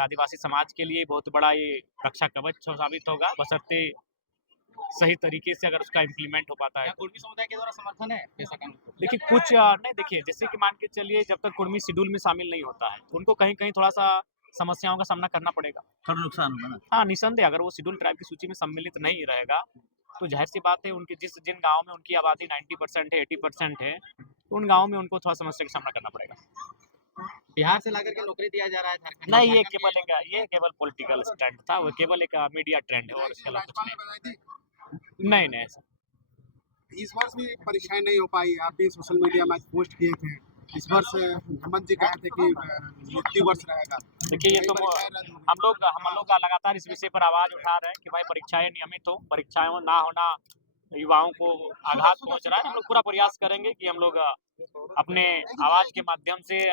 आदिवासी समाज के लिए बहुत बड़ा ये रक्षा कवच साबित होगा, बशर्ते सही तरीके से अगर उसका इम्प्लीमेंट हो पाता है। क्या कुर्मी समुदाय के द्वारा समर्थन है पेशा कानून को? देखिए कुछ नहीं, देखिए जैसे कि मान के चलिए जब तक कुर्मी शेड्यूल में शामिल नहीं होता है, तो उनको कहीं-कहीं थोड़ा-सा समस्याओं का सामना करना पड़ेगा। थोड़ा नुकसान होगा ना? हाँ, निसंदेह अगर वो शेड्यूल ट्राइब की सूची में सम्मिलित नहीं रहेगा, तो ज़ाहिर-सी बात है उनके जिन गाँव में उनकी आबादी 90% है, 80% है, तो उन गाँव में उनको थोड़ा समस्या का सामना करना पड़ेगा। बिहार से लाकर के नौकरी दिया जा रहा है झारखंड में। नहीं, झारखंड में ये केवल पॉलिटिकल स्टंट था, वो केवल एक मीडिया ट्रेंड है और इसके अलावा कुछ नहीं। नहीं, नहीं ऐसा इस वर्ष भी परीक्षाएं नहीं हो पाई, आप भी सोशल मीडिया में पोस्ट किए थे। इस वर्ष हेमंत जी कहे थे कि मृत्यु वर्ष रहेगा। देखिए ये तो हम लोग लगातार इस विषय पर आवाज उठा रहे हैं कि भाई परीक्षाएं नियमित हो, परीक्षाएं ना होना युवाओं को आघात पहुंच रहा है। हम लोग पूरा प्रयास करेंगे कि हम लोग अपने आवाज के माध्यम से,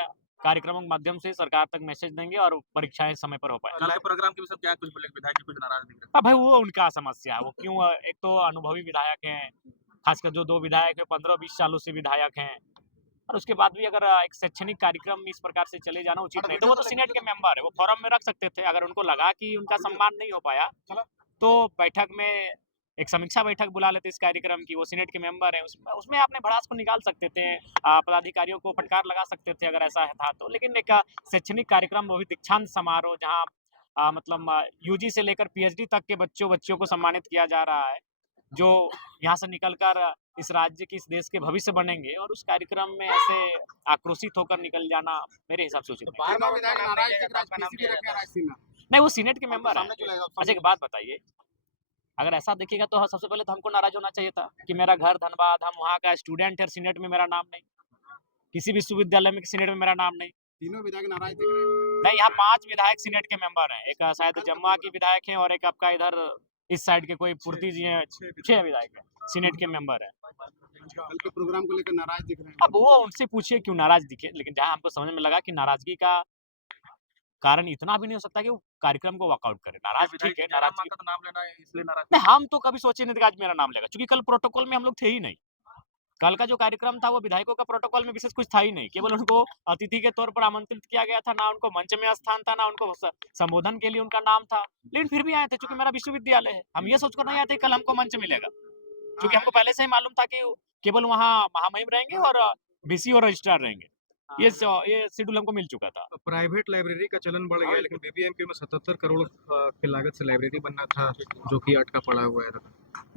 कार्यक्रमों के माध्यम से सरकार तक मैसेज देंगे और परीक्षाएं समय पर हो पाए। कल के प्रोग्राम के विषय क्या कुछ बोले? विधायक जी कुछ नाराज दिख रहे अब भाई वो उनका समस्या है, वो क्यों एक तो अनुभवी विधायक हैं, खासकर जो 2 विधायक हैं 15-20 सालों से विधायक हैं, और उसके बाद भी अगर एक शैक्षणिक कार्यक्रम में इस प्रकार से चले जाना उचित नहीं। तो वो तो सीनेट के मेंबर है, वो फोरम में रख सकते थे। अगर उनको लगा कि उनका सम्मान नहीं हो पाया, तो बैठक में एक समीक्षा बैठक बुला लेते इस कार्यक्रम की। वो सीनेट के मेंबर हैं, उसमें अपने भड़ास को निकाल सकते थे, पदाधिकारियों को फटकार लगा सकते थे अगर ऐसा था तो। लेकिन एक शैक्षणिक कार्यक्रम, वो भी दीक्षांत समारोह जहाँ मतलब यूजी से लेकर पीएचडी तक के बच्चों को सम्मानित किया जा रहा है, जो यहाँ से निकलकर इस राज्य की, इस देश के भविष्य बनेंगे, और उस कार्यक्रम में ऐसे आक्रोशित होकर निकल जाना मेरे हिसाब से उचित नहीं। तीनों विधायक नाराज दिख रहा है, पीसीबी रखे राजसीमा। नहीं, वो सीनेट के मेंबर हैं। अच्छा एक बात बताइए, अगर ऐसा देखिएगा तो सबसे पहले तो हमको नाराज होना चाहिए था कि मेरा घर धनबाद, हम वहाँ का स्टूडेंट है, सीनेट में मेरा नाम नहीं, किसी विश्वविद्यालय में सीनेट में मेरा नाम नहीं। तीनों विधायक नाराज दिख रहे हैं। नहीं, यहाँ 5 विधायक सीनेट के मेंबर हैं, एक शायद जमुआ की विधायक हैं और एक आपका इधर इस साइड के कोई पूर्ति जी हैं, 6 विधायक हैं, सीनेट के मेंबर हैं। कल के प्रोग्राम को लेकर नाराज दिख रहे हैं। अब वो उनसे पूछिए क्यों नाराज दिखे, लेकिन जहाँ हमको समझ में लगा कि नाराजगी का कारण इतना भी नहीं हो सकता कि वो कार्यक्रम को वॉकआउट करे। नाराज ठीक है, नाराजगी का नाम लेना है इसलिए नाराज। नहीं, हम तो कभी सोचे नहीं थे कि आज मेरा नाम लेगा, क्योंकि कल प्रोटोकॉल में हम लोग थे ही नहीं। कल का जो कार्यक्रम था वो विधायकों का प्रोटोकॉल में विशेष कुछ था ही नहीं, केवल उनको अतिथि के तौर पर आमंत्रित किया गया था, ना उनको मंच में स्थान था, ना उनको संबोधन के लिए उनका नाम था, लेकिन फिर भी आए थे। चूंकि मेरा विश्वविद्यालय है, हम ये सोचकर नहीं आए थे कल हमको मंच मिलेगा, क्योंकि हमको पहले से ही मालूम था कि केवल वहाँ महामहिम रहेंगे और वीसी और रजिस्ट्रार रहेंगे। ये शेड्यूल हमको मिल चुका था। प्राइवेट लाइब्रेरी का चलन बढ़ गया, लेकिन बीबीएमपी में 77 करोड़ की लागत से लाइब्रेरी बनना था, जो कि अटका पड़ा हुआ है।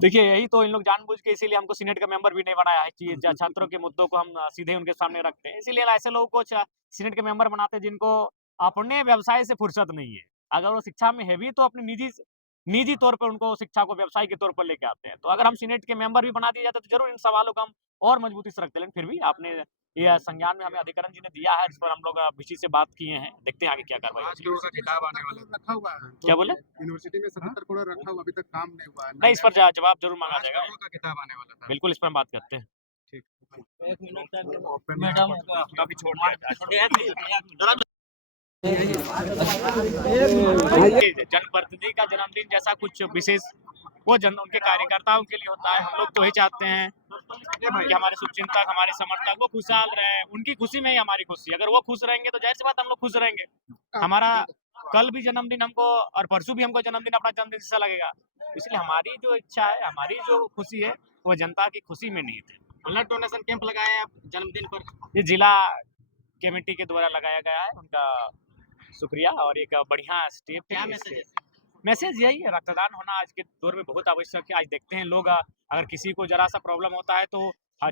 देखिए यही तो इन लोग जानबूझ के, इसीलिए हमको सीनेट का मेंबर भी नहीं बनाया है कि छात्रों के मुद्दों को हम सीधे उनके सामने रखते हैं। इसीलिए ऐसे लोगों को सीनेट के मेंबर बनाते हैं जिनको अपने व्यवसाय से फुर्सत नहीं है। अगर वो शिक्षा में है भी तो अपनी निजी तौर पर उनको शिक्षा को व्यवसाय के तौर पर लेके आते हैं। तो अगर हम सीनेट के मेंबर भी बना दिए जाते तो जरूर इन सवालों को हम और मजबूती से रखते हैं। लेकिन फिर भी आपने ये संज्ञान में हमें अधिकरण जी ने दिया है, इस पर हम लोग विषय से बात किए हैं, देखते हैं आगे क्या कार्रवाई होती 5 करोड़ का किताब आने वाला है। रखा हुआ है। क्या बोले? यूनिवर्सिटी में 77 करोड़ रखा हुआ, अभी तक काम नहीं हुआ है। नहीं, इस पर जवाब जरूर मांगा 5 जाएगा। करोड़ का किताब आने वाला था। बिल्कुल, इस पर हम बात करते हैं। ठीक। मैडम काफी छोड़ दिया जनप्रतिनिधि का जन्मदिन जैसा कुछ विशेष वो उनके कार्यकर्ताओं के लिए होता है। हम लोग तो यही चाहते हैं कि हमारे शुभचिंतक, हमारे समर्थक वो खुशहाल रहे, उनकी खुशी में ही हमारी खुशी। अगर वो खुश रहेंगे तो जाहिर सी बात हम लोग खुश रहेंगे। हमारा कल भी जन्मदिन हमको और परसों भी हमको जन्मदिन अपना जन्मदिन जैसा लगेगा। इसलिए हमारी जो इच्छा है, हमारी जो खुशी है, वो जनता की खुशी में निहित है। ब्लड डोनेशन कैंप लगाए हैं आप जन्मदिन पर। ये जिला कमेटी के द्वारा लगाया गया है, उनका शुक्रिया और एक बढ़िया स्टेप क्या है। मैसेज है? मैसेज यही है, रक्तदान होना आज के दौर में बहुत आवश्यक है। आज देखते हैं लोग अगर किसी को जरा सा प्रॉब्लम होता है तो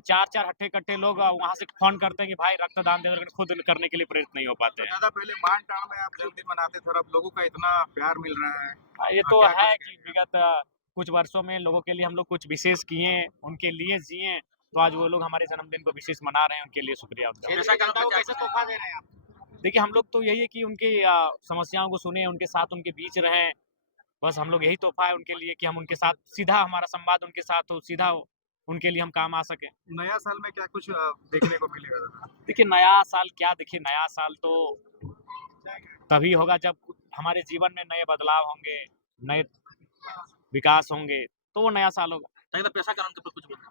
4-4 हट्टे-कट्टे लोग वहाँ से फोन करते हैं कि भाई रक्तदान दे, लेकिन खुद करने के लिए प्रेरित नहीं हो पाते हैं। ज्यादा पहले मानटाण में आप जन्मदिन मनाते थे और अब लोगों का इतना प्यार मिल रहा है। ये तो क्या है कुछ कि विगत कुछ वर्षों में लोगों के लिए हम लोग कुछ विशेष किए, उनके लिए जिए, तो आज वो लोग हमारे जन्मदिन को विशेष मना रहे हैं, उनके लिए शुक्रिया उनका। पेशा कानून को कैसे तोहफा दे रहे हैं आप? देखिए हम लोग तो यही है कि उनकी समस्याओं को सुने, उनके साथ उनके बीच रहें, बस हम लोग यही तोहफा है उनके लिए कि हम उनके साथ सीधा, हमारा संवाद उनके साथ हो, सीधा हो, उनके लिए हम काम आ सके। नया साल में क्या कुछ देखने को मिलेगा? देखिए नया साल क्या, देखिए नया साल तो तभी होगा जब हमारे जीवन में नए बदलाव होंगे, नए विकास होंगे, तो वो नया साल होगा। पेशा कानून के ऊपर कुछ बोलना